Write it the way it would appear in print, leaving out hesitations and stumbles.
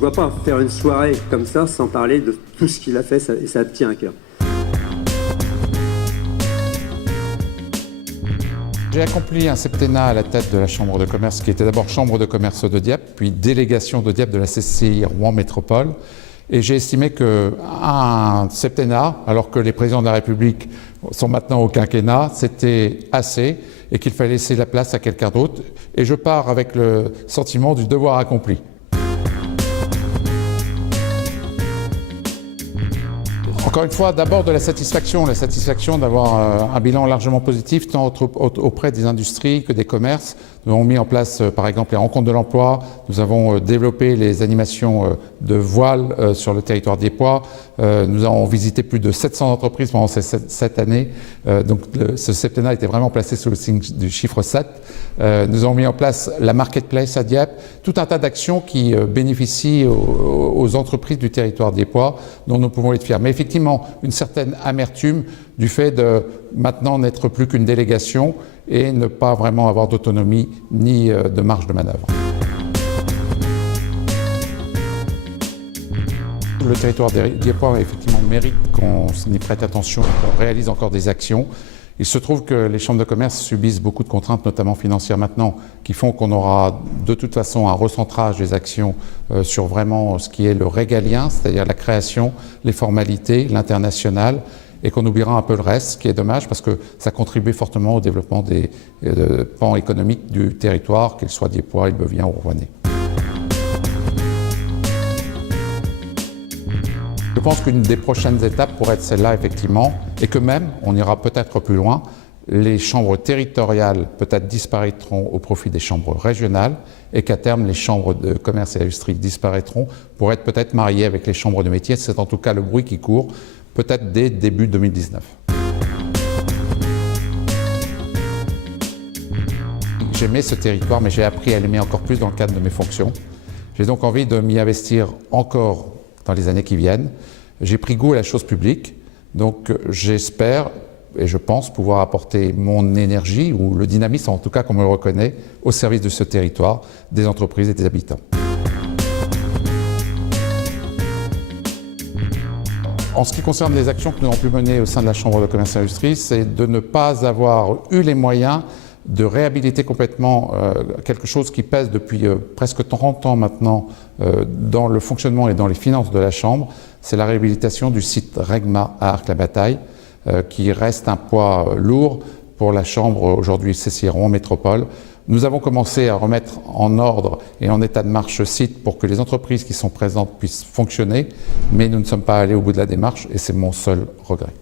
ne vois pas faire une soirée comme ça sans parler de tout ce qu'il a fait, et ça me tient à cœur. J'ai accompli un septennat à la tête de la Chambre de commerce, qui était d'abord Chambre de commerce de Dieppe, puis délégation de Dieppe de la CCI Rouen Métropole. Et j'ai estimé qu'un septennat, alors que les présidents de la République sont maintenant au quinquennat, c'était assez et qu'il fallait laisser la place à quelqu'un d'autre. Et je pars avec le sentiment du devoir accompli. Encore une fois, d'abord de la satisfaction d'avoir un bilan largement positif, tant auprès des industries que des commerces. Nous avons mis en place, par exemple, les rencontres de l'emploi. Nous avons développé les animations de voile sur le territoire diepois. Nous avons visité plus de 700 entreprises pendant cette année. Donc ce septennat était vraiment placé sous le signe du chiffre 7. Nous avons mis en place la marketplace à Dieppe, tout un tas d'actions qui bénéficient aux entreprises du territoire diepois, dont nous pouvons être fiers. Mais effectivement, une certaine amertume du fait de maintenant n'être plus qu'une délégation et ne pas vraiment avoir d'autonomie ni de marge de manœuvre. Le territoire diepois effectivement mérite qu'on y prête attention, qu'on réalise encore des actions. Il se trouve que les chambres de commerce subissent beaucoup de contraintes, notamment financières maintenant, qui font qu'on aura de toute façon un recentrage des actions sur vraiment ce qui est le régalien, c'est-à-dire la création, les formalités, l'international, et qu'on oubliera un peu le reste, ce qui est dommage parce que ça contribue fortement au développement des pans économiques du territoire, qu'ils soient diepois, ilbeviens ou rouennais. Je pense qu'une des prochaines étapes pourrait être celle-là, effectivement, et que même, on ira peut-être plus loin, les chambres territoriales peut-être disparaîtront au profit des chambres régionales et qu'à terme, les chambres de commerce et d'industrie disparaîtront pour être peut-être mariées avec les chambres de métiers. C'est en tout cas le bruit qui court, peut-être dès début 2019. J'aimais ce territoire, mais j'ai appris à l'aimer encore plus dans le cadre de mes fonctions. J'ai donc envie de m'y investir encore dans les années qui viennent. J'ai pris goût à la chose publique, donc j'espère et je pense pouvoir apporter mon énergie, ou le dynamisme en tout cas qu'on me le reconnaît, au service de ce territoire, des entreprises et des habitants. En ce qui concerne les actions que nous avons pu mener au sein de la Chambre de commerce et d'industrie, c'est de ne pas avoir eu les moyens de réhabiliter complètement quelque chose qui pèse depuis presque 30 ans maintenant dans le fonctionnement et dans les finances de la Chambre, c'est la réhabilitation du site Regma à Arques-la-Bataille, qui reste un poids lourd pour la Chambre aujourd'hui CCI Rouen Métropole. Nous avons commencé à remettre en ordre et en état de marche ce site pour que les entreprises qui sont présentes puissent fonctionner, mais nous ne sommes pas allés au bout de la démarche et c'est mon seul regret.